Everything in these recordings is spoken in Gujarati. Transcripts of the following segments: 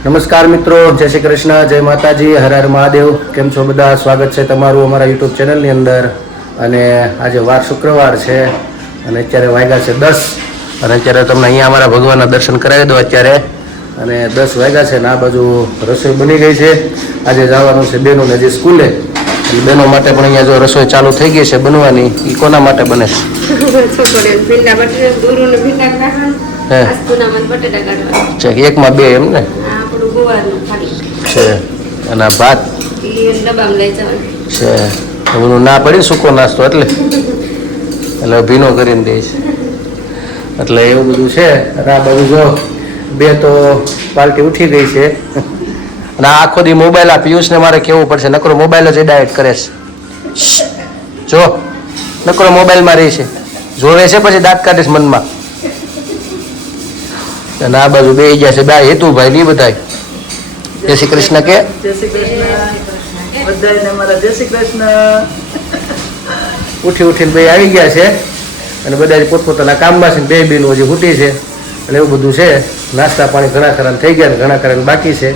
નમસ્કાર મિત્રો, જય શ્રી કૃષ્ણ, જય માતાજી, હર હર મહાદેવ. કેમ છો બધા? સ્વાગત છે તમારું અમારા યુટ્યુબ ચેનલની અંદર. અને આજે વાર શુક્રવાર છે અને અત્યારે વાગ્યા છે 10 અને અત્યારે તમને અહીંયા અમારા ભગવાનના દર્શન કરાવી દો અત્યારે. અને 10 વાગ્યા છે ને આ બાજુ રસોઈ બની ગઈ છે. આજે જવાનું છે બહેનોને જે સ્કૂલે, અને બહેનો માટે પણ અહીંયા જો રસોઈ ચાલુ થઈ ગઈ છે બનવાની. એ કોના માટે બને છે? એકમાં બે એમ ને છે. અને ભાત છે. બધું ના પડી સૂકો નાસ્તો એટલે ભીનો કરીને દઈશ એટલે એવું બધું છે. અને આ બધું જો બે તો પાર્ટી ઉઠી ગઈ છે અને આખો દી મોબાઈલ આ પિયુષને મારે કેવું પડશે. નકરો મોબાઈલ જ ડાયટ કરે છે. જો નકરો મોબાઈલમાં રહી છે, જોવે છે પછી દાંત કાઢીશ મનમાં. અને આ બાજુ બે ગયા છે બે હેતુભાઈ ની બધા. જય શ્રી કૃષ્ણ કે જય શ્રી કૃષ્ણ બધાને મારા જય શ્રી કૃષ્ણ. ઉઠીને બે આવી ગયા છે અને બધા પોતપોતાના કામમાં છે. બે બેનું હજી ઉઠી છે અને એવું બધું છે. નાસ્તા પાણી ઘણા ખરા થઈ ગયા, ઘણા ખરા બાકી છે.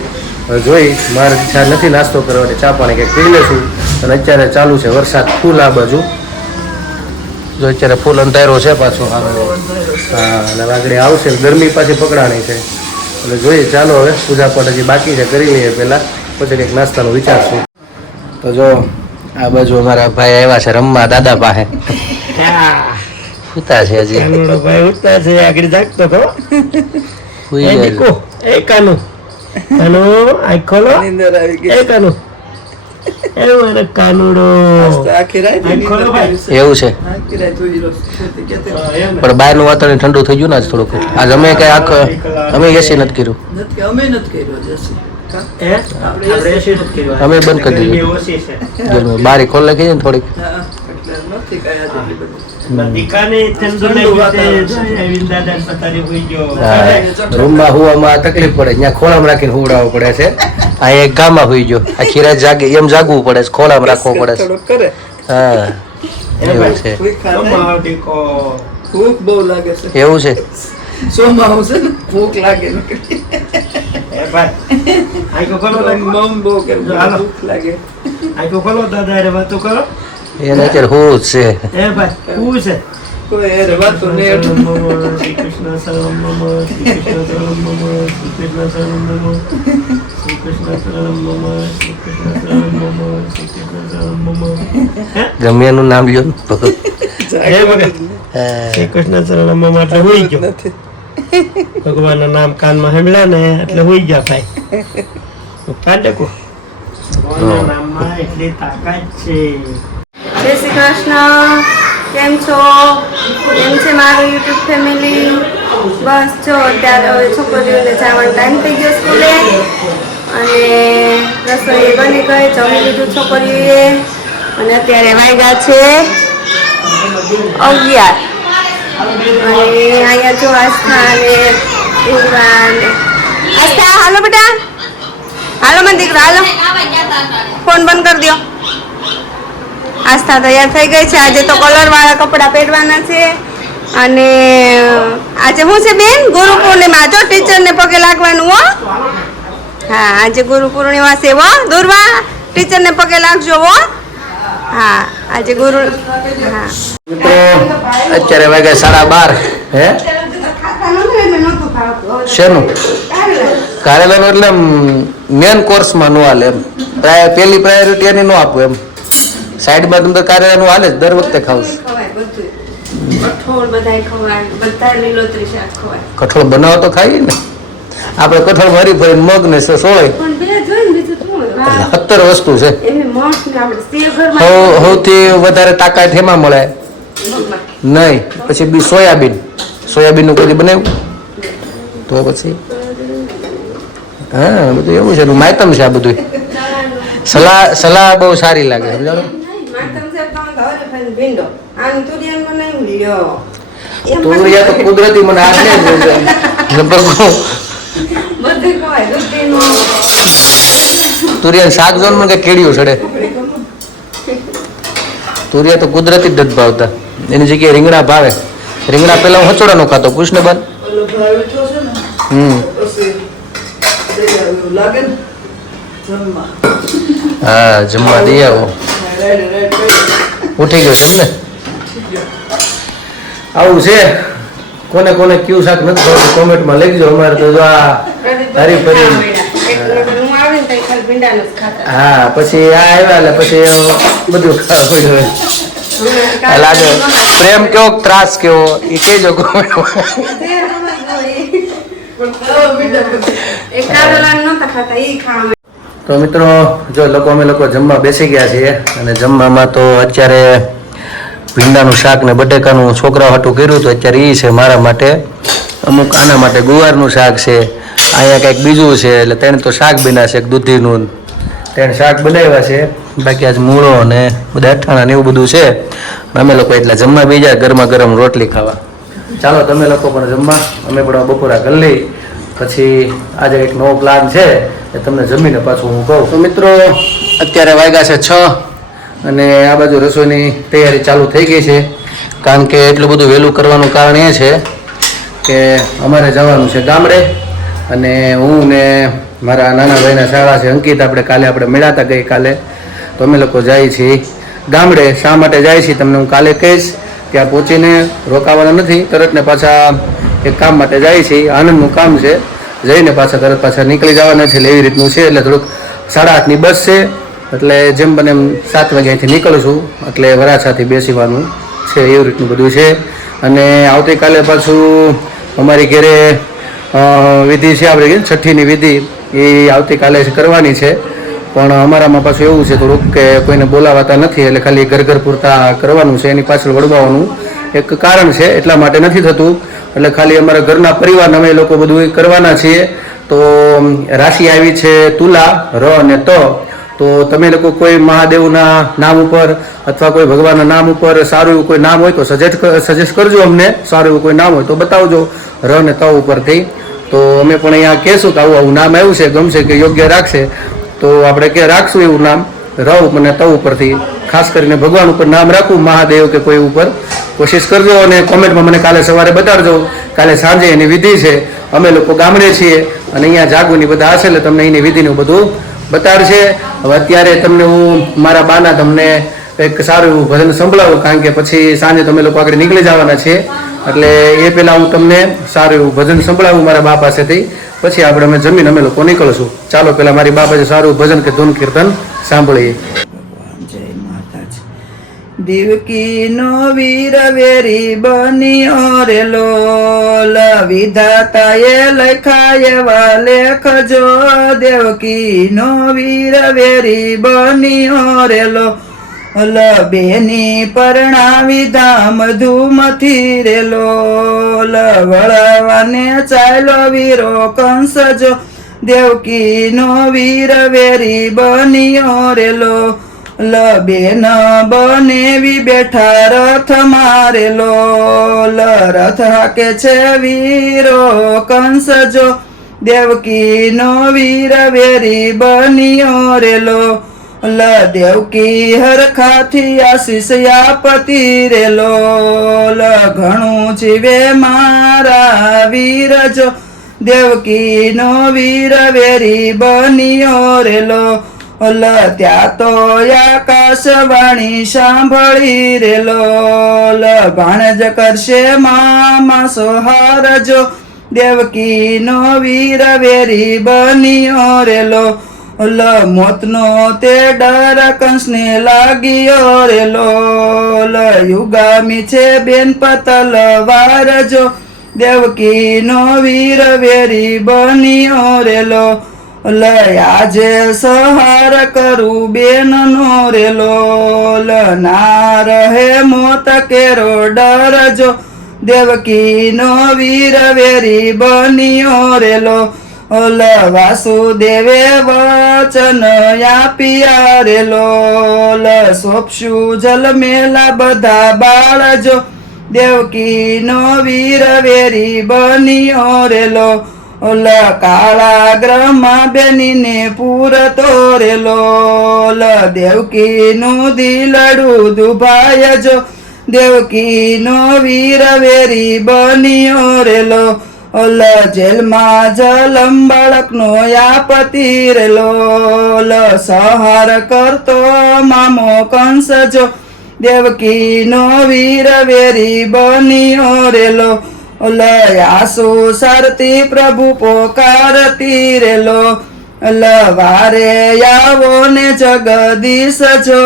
જોઈ મારે ઈચ્છા નથી નાસ્તો કરવાની, ચા પાણી કંઈક પી લેશું. અને અત્યારે ચાલુ છે વરસાદ ફૂલ આ બાજુ. જો અત્યારે ફૂલ અંધારો છે પાછો. હા, અને આગળ આવશે ગરમી પાછી પકડાણી છે. એટલે જોઈએ ચાલો હવે પૂજા પાઠ હજી બાકી છે, કરી લઈએ પહેલાં, પછી કંઈક નાસ્તાનો વિચારશું. તો જો આ બાજુ અમારા ભાઈ આવ્યા છે રમવા દાદા પાસે. ઉતા છે હજી ભાઈ ઉઠતા છે, આગળ જાગતો તો એ કાનુ કાનુ આઈ ખોલો એ કાનુ એ મારો કાનુડો એવું છે. પણ બહારનું વાતાવરણ ઠંડુ થઈ ગયું ને આજ થોડુંક. આજ અમે કઈ અમે એસી નથી કર્યું, અમે બંધ કરી દીધું. બારી ખોલ નાખી છે ને થોડીક. રૂમમાં હુવામાં તકલીફ પડે, ત્યાં ખોળામાં રાખીને હુવડાવવો પડે છે. આ એક ગામમાં હુઈ ગયો, આખી રાત જાગે એમ જાગવું પડે છે, ખોળામાં રાખવો પડે છે. હા એવું છે. ભૂખ બહુ લાગે છે. એવું છે. સોમાં આવશે ને ભૂખ લાગે એને અત્યારે હું જ છે. ગમે એનું નામ લ્યો શ્રી કૃષ્ણ શરણમ એટલે હોઈ ગયો. ભગવાન ના નામ કાનમાં સાંભળ્યા ને એટલે હોઈ ગયા ભાઈ. પાંડકો નામમાં એટલી તાકાત છે. જય શ્રી કૃષ્ણ. કેમ છો? કેમ છે મારું યુટ્યુબ ફેમિલી? બસ જો અત્યારે હવે છોકરીઓને જવાનો ટાઈમ થઈ ગયો સ્કૂલે અને રસોઈ બની ગઈ, જમી લીધું છોકરીઓએ. અને અત્યારે વાગ્યા છે 11 અને અહીંયા જો આસ્થા ને ઉર્વા ને આસ્થા. હાલો બેટા, હાલો મને દીકરા, હાલો ફોન બંધ કરી દો. આસ્થા તૈયાર થઈ ગઈ છે. આજે તો કલર વાળા કપડા પહેરવાના છે. અને આજે શું છે બેન? ગુરુ પૂર્ણિમા. જો ટીચરને પગે લાગવાનું હો. હા આજે ગુરુ પૂર્ણિમા છે હો. દુર્વા ટીચરને પગે લાગજો હો. હા આજે ગુરુ. હા મિત્રો અત્યારે વાગ્યા 12:30. હે શેનું કારેલાનું? એટલે મેન કોર્સમાં ન હાલે એમ. પહેલી પ્રાયોરિટી એની ન આપવું એમ. સાઈડમાં તમે કારેલાનું હાલે જ, દર વખતે ખાવું. કઠોળ બનાવો તો ખાઈએ ને આપણે. કઠોળ ભરી ભરીને મગ ને સોળે 17 વસ્તુ છે. સૌથી વધારે તાકાત એમાં મળે નહીં. પછી બી સોયાબીનનું કોઈ બનાવ્યું તો પછી હા બધું એવું છે. માયતમ છે આ બધું. સલાહ બહુ સારી લાગે સમજાણો. તુરિયા તો કુદરતી મને તુરિયા શાક જોન મને કેળિયું ચડે. તુરિયા તો કુદરતી જ નથી ભાવતા. એની જગ્યાએ રીંગણા ભાવે. રીંગણા પેલા હું હચોડા નો ખાતો. પૂછ ને બાદ લાગે ને જમવા હા જમવા દઈ આવો. ઉઠી ગયો છે એમ ને? આવું છે. કોને કોને કયું શાક નથી ભાવતું કોમેન્ટમાં લખજો. અમારે તો જો આ હરી ફરી હા પછી આ આવ્યા એટલે પછી બધું ખાવા પડ્યું. લાગે પ્રેમ કેવો ત્રાસ કેવો એ કહેજો તો મિત્રો જો અમે લોકો જમવા બેસી ગયા છીએ અને જમવામાં તો અત્યારે ભીંડાનું શાક ને બટેકાનું છોકરા હાટું કર્યું હતું. અત્યારે એ છે મારા માટે, અમુક આના માટે ગુવારનું શાક છે, અહીંયા કંઈક બીજું છે. એટલે તેને તો શાક બન્યા છે દૂધીનું, તેને શાક બનાવ્યા છે. બાકી આજ મૂળો અને બધા અઠાણા ને એવું બધું છે. અમે લોકો એટલે જમવા બી જાય ગરમા ગરમ રોટલી ખાવા. ચાલો તમે લોકો પણ જમવા, અમે પણ બપોરા કરી લઈ. પછી આજે એક નવો પ્લાન છે એ તમને જમીને પાછું હું કહું. તો મિત્રો અત્યારે વાગ્યા છે 6 અને આ બાજુ રસોઈની તૈયારી ચાલુ થઈ ગઈ છે. કારણ કે એટલું બધું વહેલું કરવાનું કારણ એ છે કે અમારે જવાનું છે ગામડે અને હું ને મારા નાના ભાઈના શાળા છે અંકિત, આપણે મળ્યા હતા ગઈકાલે. તો અમે લોકો જઈએ છીએ ગામડે. શા માટે જાય છીએ તમને હું કાલે કહીશ. ત્યાં પહોંચીને રોકાવાના નથી, તરત ને પાછા એક કામ માટે જાય છીએ, આનંદનું કામ છે. જઈને તરત પાછા નીકળી જવાના છે એટલે એવી રીતનું છે. એટલે થોડુંક 8:30ની બસ છે એટલે જેમ બને એમ 7 વાગ્યાથી નીકળું છું એટલે વરાછાથી બેસીવાનું છે. એવું રીતનું બધું છે. અને આવતીકાલે પાછું અમારી ઘરે વિધિ છે, આપણે છઠ્ઠીની વિધિ એ આવતીકાલે કરવાની છે. પણ અમારામાં પાછું એવું છે થોડુંક કે કોઈને બોલાવાતા નથી એટલે ખાલી ઘર પૂરતા કરવાનું છે. એની પાછળ વળગાવાનું એક કારણ છે, એટલા માટે નથી થતું. એટલે ખાલી અમારા ઘરના પરિવારના અમે લોકો બધું કરવાના છીએ. તો રાશિ આવી છે તુલા, ર અને ત. તો તમે લોકો કોઈ મહાદેવના નામ ઉપર અથવા કોઈ ભગવાનના નામ ઉપર સારું એવું કોઈ નામ હોય તો સજેસ્ટ કરજો અમને. સારું એવું કોઈ નામ હોય તો બતાવજો ર અને ત ઉપરથી. તો અમે પણ અહીંયા કહેશું કે આવું નામ આવ્યું છે, ગમશે કે યોગ્ય રાખશે તો આપણે કે રાખશું એવું નામ ર અને ત ઉપરથી. ખાસ કરીને ભગવાન ઉપર નામ રાખવું, મહાદેવ કે કોઈ ઉપર કોશિશ કરજો. અને કોમેન્ટમાં મને કાલે સવારે બતાડજો. કાલે સાંજે એની વિધિ છે, અમે લોકો ગામડે છીએ અને અહીંયા જાગુની બધા હશે એટલે તમને એની વિધિનું બધું બતાડશે. હવે અત્યારે તમને હું મારા બાના તમને એક સારું એવું ભજન સંભળાવું, કારણ કે પછી સાંજે તમે લોકો આગળ નીકળી જવાના છે. એટલે એ પહેલાં હું તમને સારું એવું ભજન સંભળાવું મારા બા પાસેથી. પછી આપણે અમે જમીન અમે લોકો નીકળશું. ચાલો પહેલાં મારી બા પાસે સારું ભજન કે ધૂન કીર્તન સાંભળીએ. દેવકીનો વીર વેરી બન્યો રે લોલ, વિધાતાએ લખાયેવા લેખજો. દેવકીનો વીર વેરી બન્યો રે લોલ, બેની પરણાવી ધામ ધૂમથી રે લોલ, વળવાને ચાલો વીરો કંસજો. દેવકીનો વીર વેરી બન્યો રે લોલ, બેન બનેવી બેઠા રથ મારે લોલ, રથ હાકે છે વીરો કંસજો. દેવકીનો વીર વેરી બન્યો રે લોલ, દેવકી હરખાથી આશીષ આપતી રે લોલ, ઘણું જીવે મારા વીરજો. દેવકીનો વીર વેરી બન્યો રે લોલ, ત્યાં તો આકાશવાણી સાંભળી રે લોલ, ભાણજ કરશે મામા સોહારજો. દેવકીનો વીર વેરી બન્યો રે લોલ, મોતનો તે ડર કંસને લાગ્યો રે લોલ, યુગામી છે બેન પતલવારજો. દેવકીનો વીર વેરી બન્યો રે લોલ, આજે સહાર કરું બેનનો રે લોલ, ના રહે મોત કેરો ડરજો. દેવકીનો વીર વેરી બન્યો રે લોલ, વાસુદેવે વચન આપ્યા રે લોલ, સોંપશું જલમેલા બધા બાળજો. દેવકીનો વીર વેરી બન્યો રે લોલ, કાળા ગ્રહમાં બેનીને પૂરતો રે લોલ, દેવકીનું દિલડું દુભાયજો. દેવકીનો વીર વેરી બન્યો રે લોલ, ઓલ જેલમાં જલમ બાળકનો આપતિ રે લોલ સહાર કરતો મામો કંસ જો દેવકીનો વીર વેરી બન્યો રેલો ઓલ આસુ સરતી પ્રભુ પોકારતી રેલો લવારે આવો ને જગદીશ જો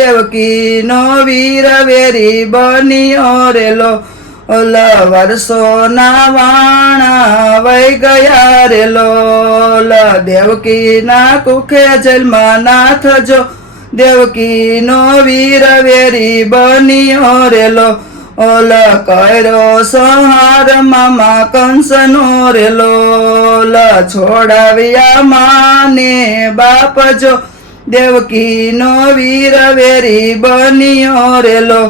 દેવકીનો વીર વેરી બન્યો રેલો ઓલ વર્ષોના વાણા વહી ગયા રેલો દેવકીના કુખે જેલમાં નાથ જો દેવકીનો વીર વેરી બન્યો રેલો ઓલ કર્યો સંહાર મામા કંસનો રેલો છોડાવ્યા માને બાપ જો દેવકીનો વીર વેરી બન્યો રેલો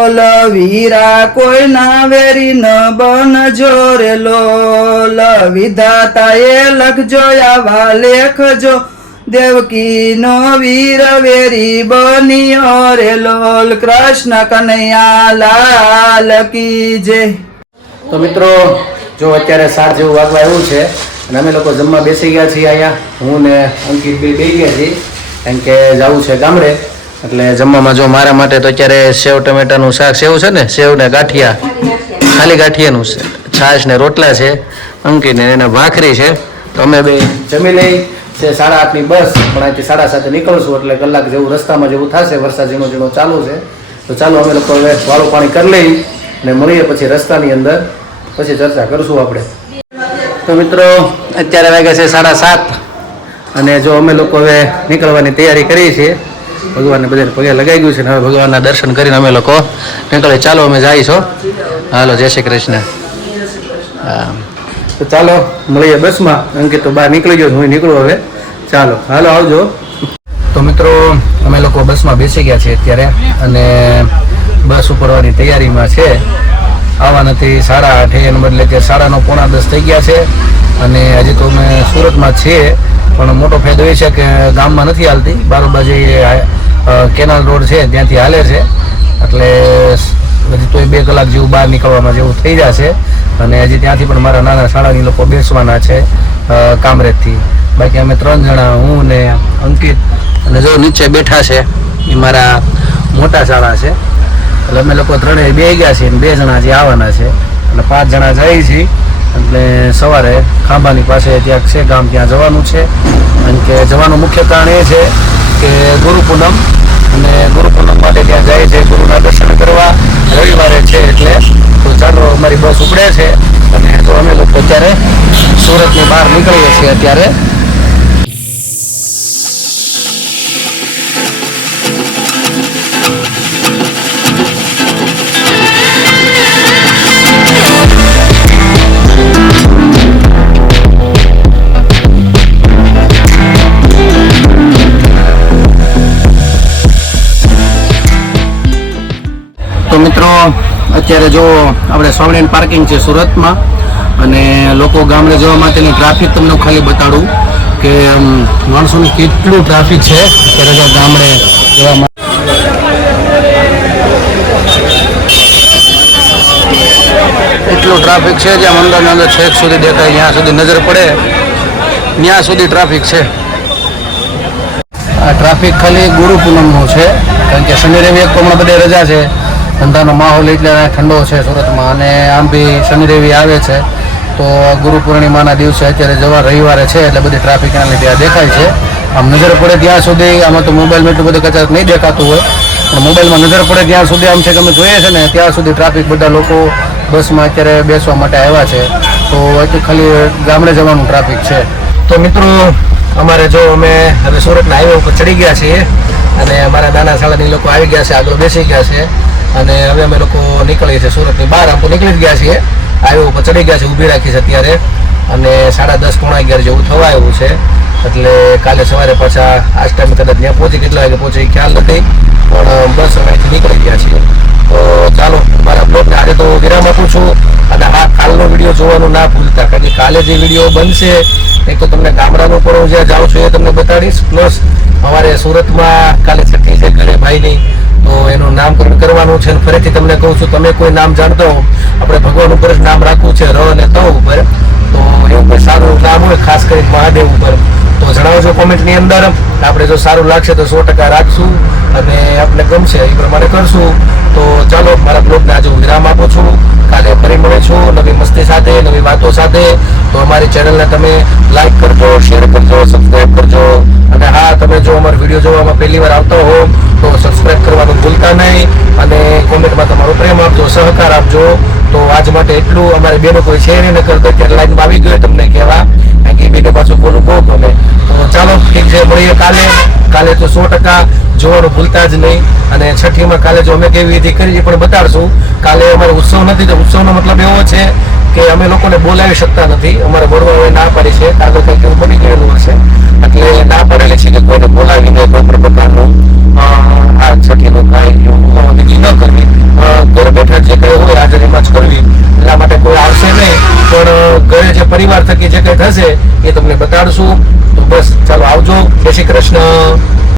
ઓલ વીરા કોઈના વેરી ન બનજો રેલો વિધાતાએ લખજો આવા લેખજો દેવકીનો વીર વેરી બન્યો રેલો કૃષ્ણ કનૈયા લાલ કી જય. તો મિત્રો જો અત્યારે 7 જેવું વાગવા આવ્યું છે અને અમે લોકો જમવા બેસી ગયા છીએ અહીંયા. હું ને અંકિત બે ગયા છીએ કારણ કે જવું છે ગામડે. એટલે જમવામાં જો મારા માટે તો અત્યારે સેવ ટમેટાનું શાક, સેવ છે ને, સેવ ને ગાંઠિયા, ખાલી ગાંઠિયાનું છાશ ને રોટલા છે. અંકિત ને એના ભાખરી છે. તો અમે બે જમી લઈ છે. 8:30ની બસ, પણ અહીંથી 7:30 નીકળશું એટલે કલાક જેવું રસ્તામાં જેવું થશે. વરસાદ ઝીણો ઝીણો ચાલુ છે. તો ચાલો અમે લોકો હવે વાળું પાણી કરી લઈ અને મળીએ પછી રસ્તાની અંદર, પછી ચર્ચા કરશું આપણે. તો મિત્રો અત્યારે વાગ્યા છે 7:30 અને જો અમે લોકો હવે નીકળવાની તૈયારી કરી છીએ. ભગવાનને બધાને પગે લગાઈ ગયું છે ને હવે ભગવાનના દર્શન કરીને અમે લોકો નીકળીએ. ચાલો અમે જઈશું. હાલો, જય શ્રી કૃષ્ણ. હા, તો ચાલો મળીએ બસમાં. અંકિત તો બહાર નીકળી ગયો, હું નીકળું હવે. ચાલો, હાલો, આવજો. તો મિત્રો અમે લોકો બસમાં બેસી ગયા છીએ અત્યારે અને બસ ઉપરવાની તૈયારીમાં છે. આવા નથી 8:30 એનો બદલે કે 9:45 થઈ ગયા છે. અને હજી તો અમે સુરતમાં છીએ, પણ મોટો ફાયદો એ છે કે ગામમાં નથી હાલતી, બારોબાર કેનાલ રોડ છે ત્યાંથી હાલે છે. એટલે હજી તો 2 કલાક જેવું બહાર નીકળવામાં જેવું થઈ જશે. અને હજી ત્યાંથી પણ મારા નાના શાળાની લોકો બેસવાના છે કામરેજથી. બાકી અમે 3 જણા, હું ને અંકિત, અને જો નીચે બેઠા છે એ મારા મોટા શાળા છે. એટલે અમે લોકો 3 બે ગયા છીએ, 2 જણા જે આવવાના છે. એટલે 5 જણા જઈએ છીએ. એટલે સવારે ખાંભાની પાસે ત્યાં છે ગામ, ત્યાં જવાનું છે. કારણ કે જવાનું મુખ્ય કારણ એ છે કે ગુરુ પૂનમ, અને ગુરુ પૂનમ માટે ત્યાં જાય છે ગુરુના દર્શન કરવા. રવિવારે છે એટલે તો ચાલો અમારી બસ ઉપડે છે અને તો અમે લોકો અત્યારે સુરતની બહાર નીકળીએ છીએ અત્યારે. તો મિત્રો અત્યારે જો આપણે સ્વામિનારાયણ પાર્કિંગ છે સુરતમાં, અને લોકો ગામડે જવા માટેની ટ્રાફિક તમને ખાલી બતાડું કે માણસોનું કેટલું ટ્રાફિક છે અત્યારે જો ગામડે જવા માટે. એટલું ટ્રાફિક છે જ્યાં અંદરના અંદર છેક સુધી દેખાય, ત્યાં સુધી નજર પડે ત્યાં સુધી ટ્રાફિક છે. આ ટ્રાફિક ખાલી ગુરુ પૂનમનું છે, કારણ કે શનિ રવિ એક તો હમણાં બધે રજા છે. ધંધાનો માહોલ એટલે ઠંડો છે સુરતમાં, અને આમ બી શનિ રવિ આવે છે. તો ગુરુ પૂર્ણિમાના દિવસે અત્યારે જવા રવિવારે છે એટલે બધી ટ્રાફિક એના લીધે દેખાય છે. આમ નજર પડે ત્યાં સુધી, આમાં તો મોબાઈલમાં એટલું બધું કદાચ નહીં દેખાતું હોય, પણ મોબાઈલમાં નજર પડે ત્યાં સુધી આમ છે કે અમે જોઈએ છે ને ત્યાં સુધી ટ્રાફિક. બધા લોકો બસમાં અત્યારે બેસવા માટે આવ્યા છે. તો હજી ખાલી ગામડે જવાનું ટ્રાફિક છે. તો મિત્રો અમારે જો અમે હવે સુરતના હાઈવે ઉપર ચડી ગયા છીએ અને અમારા નાના શાળાની લોકો આવી ગયા છે, આગળ બેસી ગયા છે. અને હવે અમે લોકો નીકળીએ છીએ સુરતની બહાર. આમ તો નીકળી જ ગયા છીએ, હાઈવે ઉપર ચડી ગયા છે, ઊભી રાખી છે અત્યારે. અને 10:30 પોણા 11 જેવું થવા આવ્યું છે. એટલે કાલે સવારે પાછા આ ટાઈમે કદાચ ત્યાં પહોંચી, કેટલા વાગે પહોંચી ખ્યાલ નથી, પણ બસ અમે અહીંથી નીકળી ગયા છીએ. તો ચાલો મારા બ્લોગને આજે તો વિરામ આપું છું. અને આ કાલનો વિડીયો જોવાનું ના ભૂલતા, કારણ કે કાલે જે વિડીયો બનશે એક તો તમને ગામડાનો પણ હું જ્યાં જાઉં છું એ તમને બતાડીશ, પ્લસ અમારે સુરતમાં કાલે છઠ્ઠી છે ઘરે ભાઈની, તો એનું નામકરણ કરવાનું છે. અને ફરીથી તમને કહું છું, તમે કોઈ નામ જાણતા હો, આપણે ભગવાન ઉપર જ નામ રાખવું છે, ર અને ત ઉપર. તો એવું કોઈ સારું નામ હોય, ખાસ કરીને મહાદેવ ઉપર, તો જણાવજો કોમેન્ટની અંદર. આપણે જો સારું લાગશે તો 100% રાખશું, અને આપણે ગમશે એ પ્રમાણે કરશું. તો ચાલો, મારા બ્લોગને આજે હું વિરામ આપું છું. કાલે ફરી મળીશું નવી મસ્તી સાથે, નવી વાતો સાથે. તો અમારી ચેનલને તમે લાઈક કરજો, શેર કરજો, સબસ્ક્રાઈબ કરજો. અને હા, તમે જો અમારો વિડીયો જોવામાં પહેલી વાર આવતા હો તો સબસ્ક્રાઈબ કરવાનું ભૂલતા નહીં, અને કોમેન્ટમાં તમારો પ્રેમ આપજો, સહકાર આપજો. તો આજ માટે એટલું. અમારી બેનો કોઈ શેર ન કરતો, અત્યારે લાઈનમાં આવી ગયો તમને કહેવા, કારણ કે બેને પાછું બોલું બહુ ગમે. તો ચાલો, ઠીક છે, મળીએ કાલે તો 100% જોવાનું ભૂલતા જ નહીં. અને છઠ્ઠીમાં કાલે જો અમે કેવી વિધિ કરી પણ બતાડશું. કાલે અમારો ઉત્સવ નથી, તો ઉત્સવનો મતલબ એવો છે કે અમે લોકોને બોલાવી શકતા નથી. અમારે બોલવા ના પાડી છે, કાં તો કંઈક એવું બની ગયેલું હશે, એટલે ના પાડેલી છે કે કોઈને બોલાવીને કોઈ પણ પ્રકારનું આ છઠ્ઠીનું કાંઈ એવું વિધિ ન કરવી, ઘર બેઠા જે કંઈ હોય હાજરીમાં જ કરવી. એટલા માટે કોઈ આવશે નહીં, પણ ઘરે જે પરિવાર થકી જે કંઈ થશે એ તમને બતાડશું. તો બસ ચાલો, આવજો. જય શ્રી કૃષ્ણ.